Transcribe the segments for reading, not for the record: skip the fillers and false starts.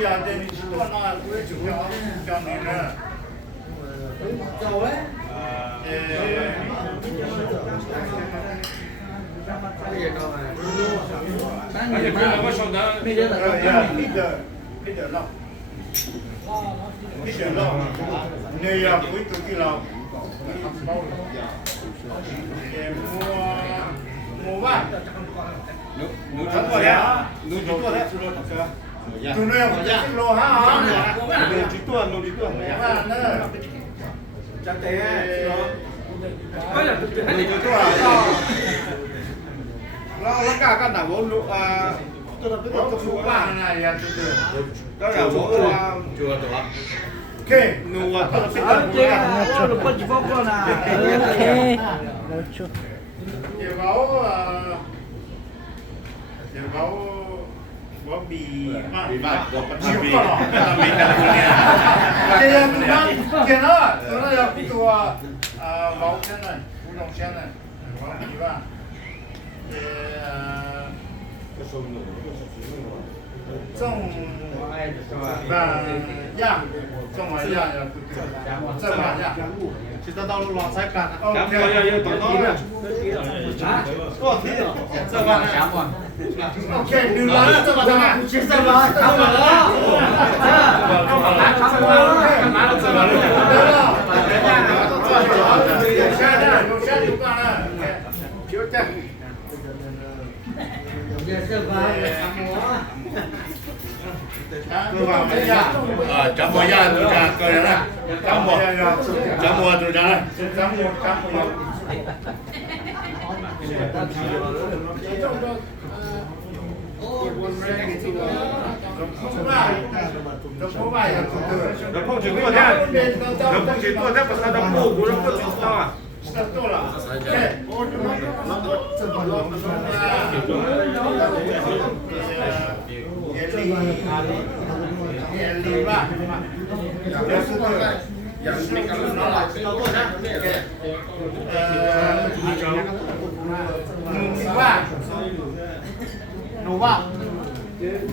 giờ thì tôi nói với chủ cho nên là Châu đấy. Bây giờ đâu mà. Bây giờ lo. Bây giờ lo. Nơi cuối tuần kia lo. Mua ba. Nú chắn tuổi đấy. Nú chín tuổi đấy. Tụi nó không chắc lô hả? Nú chín tuổi, nú chín tuổi. Chắc thế. Anh đi cho à? Nó cả các đảo bố lũ tôi biết Có tôi số ba này à từ từ. đó là bố chùa tổ. Ok. Nú thật sự ở trên nó có chỉ có con à. Ok. Giờ báo có bị mà có con chịu bị. có lọ. Cái tụi nó kia nó là cái tụi báo xe này, u đông xe này, báo bị ba. Trong và dạ trong ngoài dạ trong ngoài dạ Chỉ tao đâu lo sai cả. ok ok đừng nói cho bà thằng nào chia sẻ bà thằng nào Chấm mùa ra tụi cha coi đó nè. Chấm mùa tụi cha này. Nó không chỉ tuổi thế. Nó không chỉ tuổi thế, mà sao nó mù của nó không chỉ to à?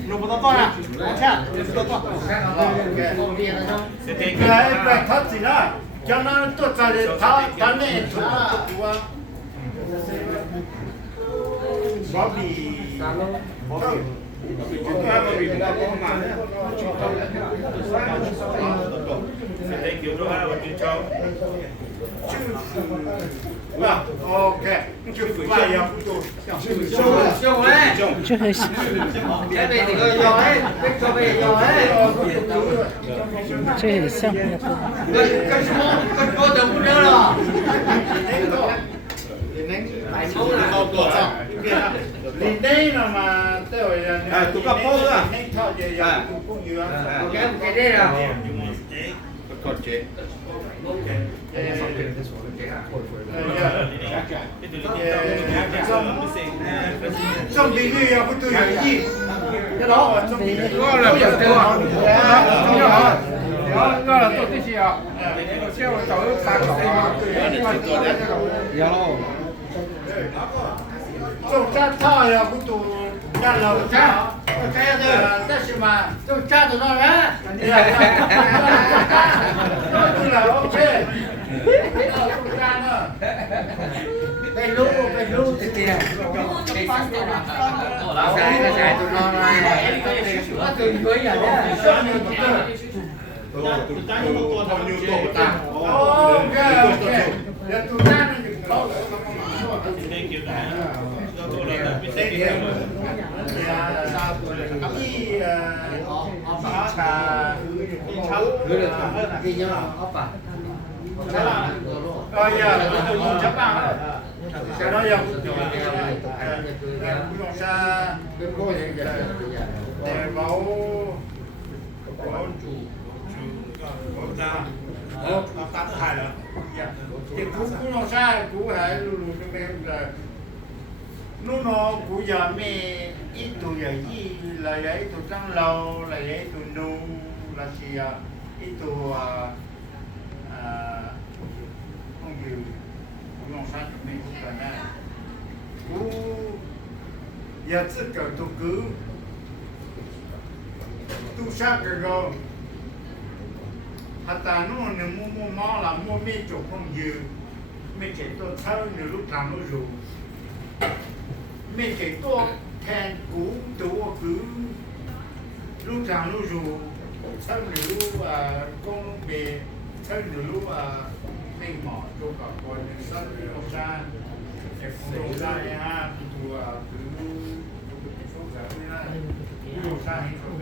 Nó bắt to à? Chắc. Cái bài thắt gì đó, cho nó tốt ra để tháo này tốt quá. Bobby. Ok. Chưa hết. Cái này thì hơi gió ấy, biết cho về gió ấy. Chưa hết xong. Con cô đừng có nhớ rồi. Lên đây mà tôi tụi cặp phô nữa. thôi về cũng nhiều Cái đây là Còn chế. trong tí gì à, tôi hiểu gì cái đó trong tí Đó là cái đó là tôi tí gì à xem mà cháu sáng trong cha thôi à cũng tụ cha lầu cha cái rồi ta xem mà trong cha tụi nó đấy tôi là ok trong cha nữa cái lũ thì kìa. Nó xài tụi nó này. Nó từng cưới nhà đấy. ok giờ tụi cha nó được có Cái nhớ ốp à. giờ tôi dùng chấp bằng cái đó giờ cũng xa để báo chủ tám hai rồi thì cũng nó xa cũng phải luôn cho em là nó cũng giờ mẹ ít tuổi giờ gì là vậy tuổi trăng lâu là vậy tuổi nu là gì ít tuổi không nhiều cũng nó xa cho mình cũng cần này cũng giờ tất cả tôi cứ tu sa cái rồi hạt ta nó mua mò là mua mê chụp không dư mê chỉ tôi thâu nữa lúc làm nó rủ mê chỉ tôi thèn cũ tôi cứ lúc làm nó rủ thâu nữa lúc con bè thâu nữa lúc mình mỏ tôi cả con sân nó ra để không ra ha tôi cứ số giờ này nó ra hết rồi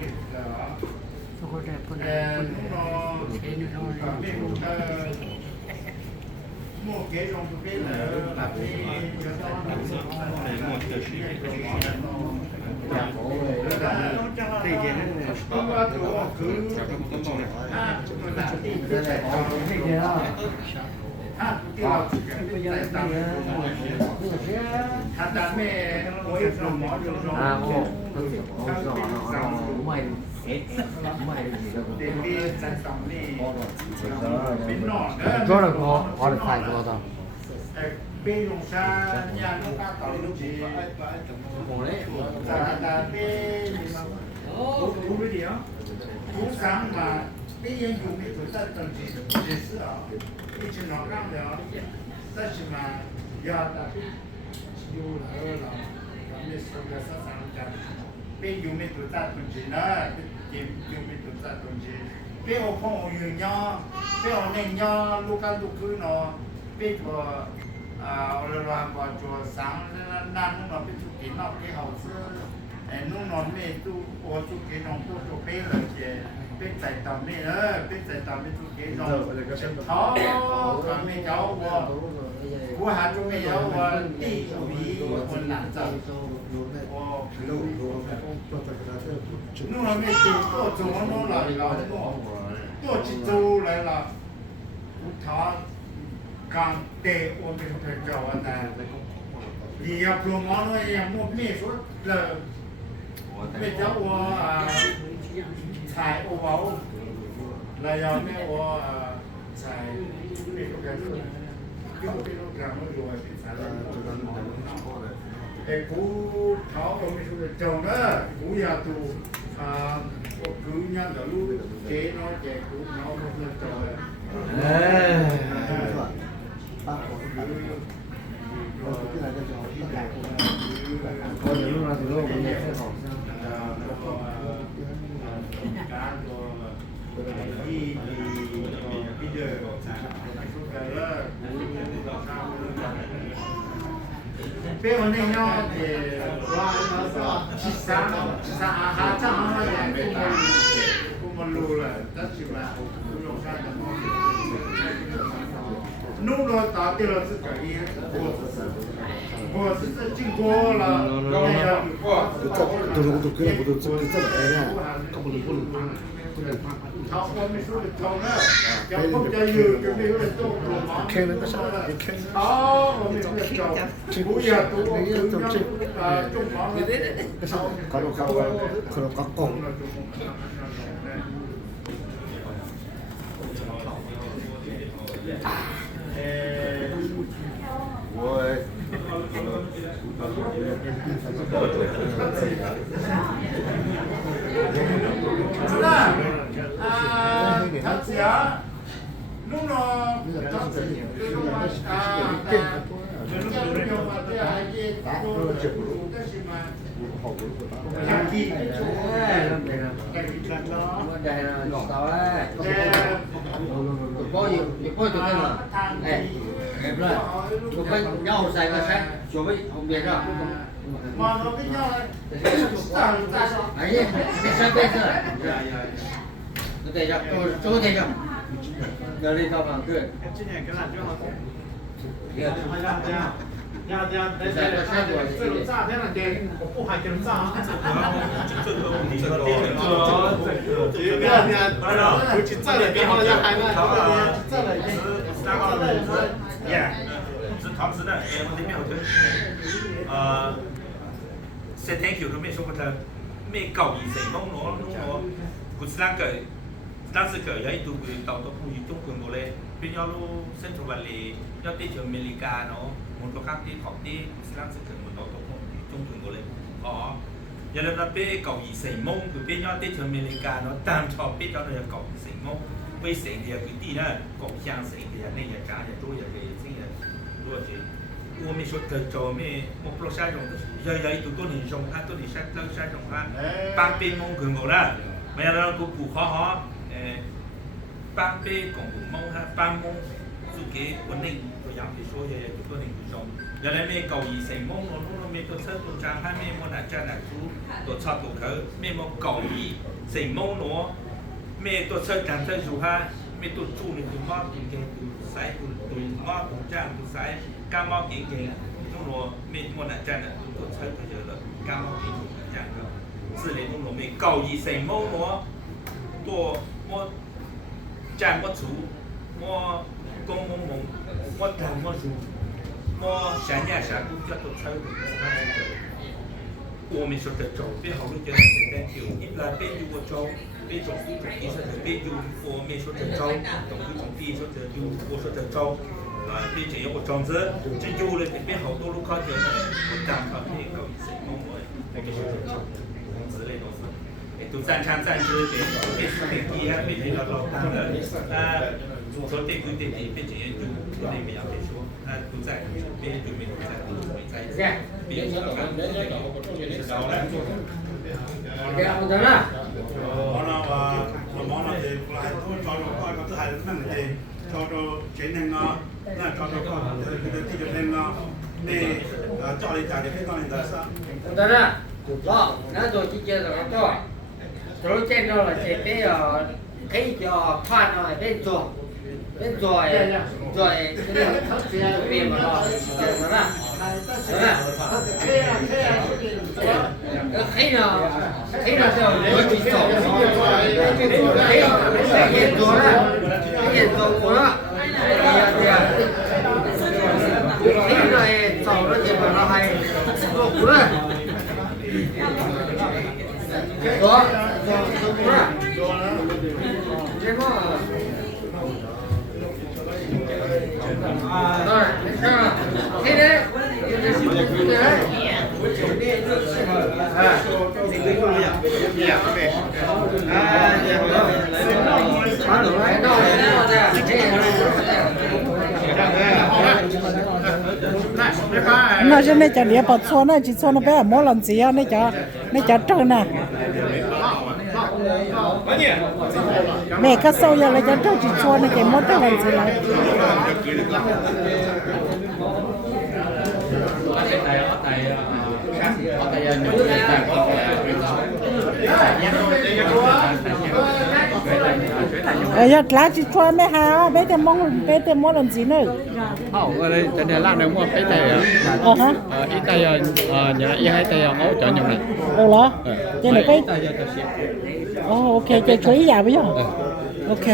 bây giờ mua cái trong cái là Rõ là có được phải có đâu. bên lòng xa nhà nó ta tạo lúc gì là bên cú cái gì đó cú sáng mà bên dân dùng cái tuổi ta cần gì gì sự đó cái chuyện nó làm đó tất nhiên mà giờ ta yêu là cảm thấy sống cái sáng sáng chả bên dùng cái tuổi ta cần gì nữa bên dùng cái tuổi ta cần gì bên ông phong ông dùng nhau bên ông nên nhau lúc ăn lúc cứ nó bên của là vào chùa sáng nan nó bên chùa kiến nó cái hậu xưa nó nói mẹ tu ở chùa kiến nó tu chùa bên là gì bên tại tầm mẹ bên tại tầm bên chùa kiến nó thó cả mẹ cháu của hai chùa mẹ cháu đi bịคนหลังจากnó nói mẹ tu tu chùa nó lại là tu chỉ tu lại là thó càng tệ ônเป็นคนเก่าอันนั้นดีอ่ะพรหมน้อยยังมั่วไม่สุดเลยไม่เจ้าว่าถ่ายโอเวอร์แล้วยังไม่ว่าถ่ายเป็นโปรแกรมคือเป็นโปรแกรมไม่รู้ว่าเป็นสารแต่กูเขาไม่สุดเจ้าเนอะกูอยากดูcứ nhăn ở lúc chế nó trẻ cũng nó không được trời Có những lúc là từ lâu mình sẽ học bây giờ này nhau thì chỉ sáng hạ trang nó là cũng một lù là tất nhiên là cũng lồng ra được nút rồi tạo tiền là sự cái gì của sự chính của là tôi cứ rất là đấy thao con mới số được thao nữa, chẳng không chơi nhiều cái mấy cái tốt rồi mà. khen nó có sao? Khen. Đó, mình không được trâu. Bố giờ tôi cũng cứ nhắm chung nó. Có đâu có cổng. Ôi. Thật giả lúc nó nhau xài cái sách chỗ với không biết đâu mà nó với nhau ấy cái sách bây giờ có thể cho chỗ thể cho giờ đi tao bằng cười这种炸天然的，我不喊给人炸。去炸了，别好像海南，炸了，是唐时的，我那边我就say thank you ก็ไม่ชอบกันไม่เก่าอีเสียงน้องกูสร้างเกิดตั้งแต่เกิดย้ายตัวกูต่อตัวผู้อยู่ตรงกลุ่มโบเลยเป็นยอดลูเซ็นทรัลวัลเลย์ยอดที่อเมริกาเนาะมันก็ข้างที่ของที่สร้างเสร็จถึงมันต่อตัวผู้อยู่ตรงกลุ่มโบเลยอ๋อ giờ nó bé cầu gì xây mông cứ bé nhau tết ở America nó tam cho bé cho nó cầu gì xây mông bây xây thì cái tí nữa cầu giang xây thì này giờ trả giờ tôi giờ về xây giờ tôi chỉ我们说的做咩，我不下种，日都多年种哈，多年下种哈，八边蒙佢冇啦，咪有兩個補可，八邊講補蒙哈，八蒙自己本嚟個樣子說嘢多年種，有啲咩舊意成蒙我攞咩ตัวเสื้อตัวจางให้咩มันอาจจะหนักตัวชอบตัวเขา咩มันเก่าอี成蒙攞咩ตัวเสื้อจางเสื้ออยู่ฮะ咩ตัวจูนี่ตัวมอกินเก่งตัวใส่ตัวมอตัวจางตัวใส่ก้ามอกินเก่งต้องรอ咩มันอาจจะหนักตัวเสื้อตัวเยอะเลยก้ามอกินตัวจางก็是嚟ต้องรอ咩เก่าอี成蒙攞ตัวมอจางมอถูมอกงมงมอจางมอถู我想念啥都叫做操作，我们说的走，别好多叫谁在走，一来别就我走，别走一种意思是别就我们说的走，懂一种地说的就我说的走，啊，别只有我装子，这就了别好多路靠着呢，我当靠那个什么我们说的走，之类东西。都赞成赞成别是别低啊，别那个老当的，说对不对？别这样就对没有别说。都在别就没在一起，别说了，知道了。这样子了。我那话，我忙了就来都找着快个都还是那个的，找着前天啊，那找着快这个天啊，那家里家里非常的啥。得了，好，那就直接这个做，做见到了这边要可以叫看到边做。边做哎，做哎，这个边嘛咯，对不啦？对吧？黑呢就我去做，黑做了，黑做过了，对呀，黑呢哎做了这个了还做过了，做过了，这个。黑的，nó cho nên chả để bỏ xóa nó chỉ xóa nó bé mỗi lần gì á nó chả trơn nè mẹ cái sau giờ là chả trơn chỉ xóa nó chỉ mỗi cái lần gì lại giờ lá chỉ xóa mấy hà bé thì mỗi lần gì nữa ở đây trên này làm được một cái tay hả ít tay nhà ít hai tay máu chọn nhầm này đâu đó trên này cái ok chơi chuối già bây giờ ok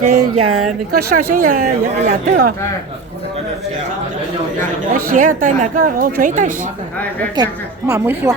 cái giờ có sao sẽ giờ tới rồi cái xe tay này có chuối tay ok mà mới chua